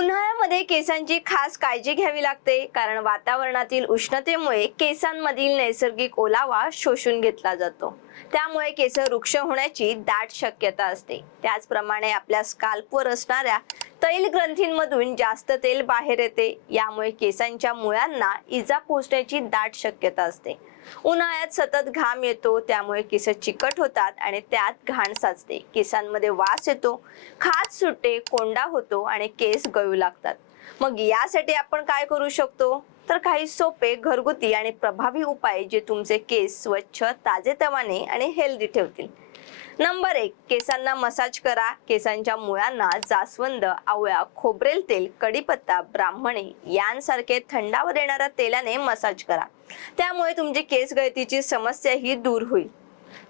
उन्हाळ्यामध्ये केसांची खास काळजी घ्यावी लागते, कारण वातावरणातील उष्णतेमुळे केसांमधील नैसर्गिक ओलावा शोषून घेतला जातो. त्यामुळे केस रुक्ष होण्याची दाट शक्यता असते. त्याचप्रमाणे आपल्या स्काल्पवर असणाऱ्या तैल ग्रंथींमधून जास्त तेल बाहेर येते. यामुळे केसांच्या मुळांना इजा पोहोचण्याची दाट शक्यता असते. उन्हाळ्यात सतत घाम येतो, त्यामुळे केस चिकट होतात आणि त्यात घाण साचते. केसांमध्ये वास येतो, खाज सुटते, कोंडा होतो आणि केस गळू लागतात. मग यासाठी आपण काय करू शकतो? तर काही सोपे घरगुती आणि प्रभावी उपाय जे तुमचे केस स्वच्छ, ताजेतवाने आणि हेल्दी ठेवतील. नंबर 1, केसांना मसाज करा. केसांच्या मुळांना जास्वंद, आवळा, खोबरेल तेल, कढीपत्ता, ब्राह्मणी यांसारखे थंडावर येणाऱ्या तेलाने मसाज करा. त्यामुळे तुमची केस गळतीची समस्या ही दूर होईल.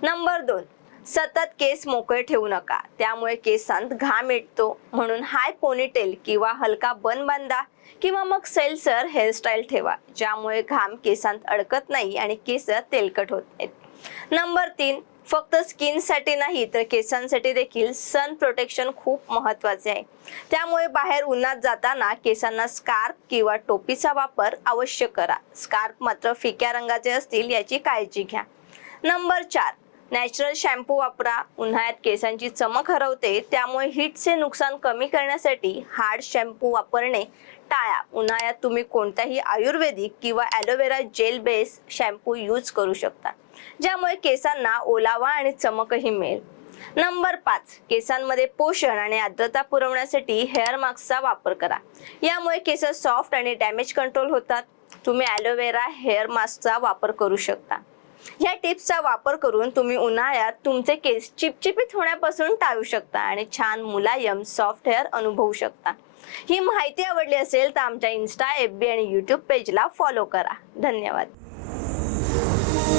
नंबर 2, सतत केस मोकळे ठेवू नका. त्यामुळे केसांत घाम येतो. म्हणून हाय पोनीटेल किंवा हलका बन बांधा किंवा मग सैलसर हेअरस्टाईल ठेवा, ज्यामुळे घाम केसांत अडकत नाही आणि केस तेलकट होत नाहीत. नंबर 3, फक्त स्किनसाठी नाही तर केसांसाठी देखील सन प्रोटेक्शन खूप महत्त्वाचे आहे. त्यामुळे बाहेर उन्हात जाताना केसांना स्कार्फ किंवा टोपीचा वापर अवश्य करा. स्कार्फ मात्र फिक्या रंगाचे असतील याची काळजी घ्या. नंबर 4, नॅचरल शॅम्पू वापरा. उन्हाळ्यात केसांची चमक हरवते, त्यामुळे हीटचे नुकसान कमी करण्यासाठी हार्ड शॅम्पू वापरणे टाळा. उन्हाळ्यात तुम्ही कोणताही आयुर्वेदिक किंवा aloe vera gel base shampoo use करू शकता, ज्यामुळे केसांना ओलावा आणि चमकही मिळेल. नंबर 5, केसांमध्ये पोषण आणि आर्द्रता पुरवण्यासाठी हेअर मास्कचा वापर करा. यामुळे केस सॉफ्ट आणि डॅमेज कंट्रोल होतात. तुम्ही ॲलोवेरा हेअर मास्कचा वापर करू शकता. या टिप्सचा वापर करून तुम्ही उन्हाळ्यात तुमचे केस चिपचिपीत होण्यापासून टाळू शकता आणि छान मुलायम सॉफ्ट हेअर अनुभवू शकता. ही माहिती आवडली असेल तर आमच्या इन्स्टा, FB आणि YouTube पेजला फॉलो करा. धन्यवाद.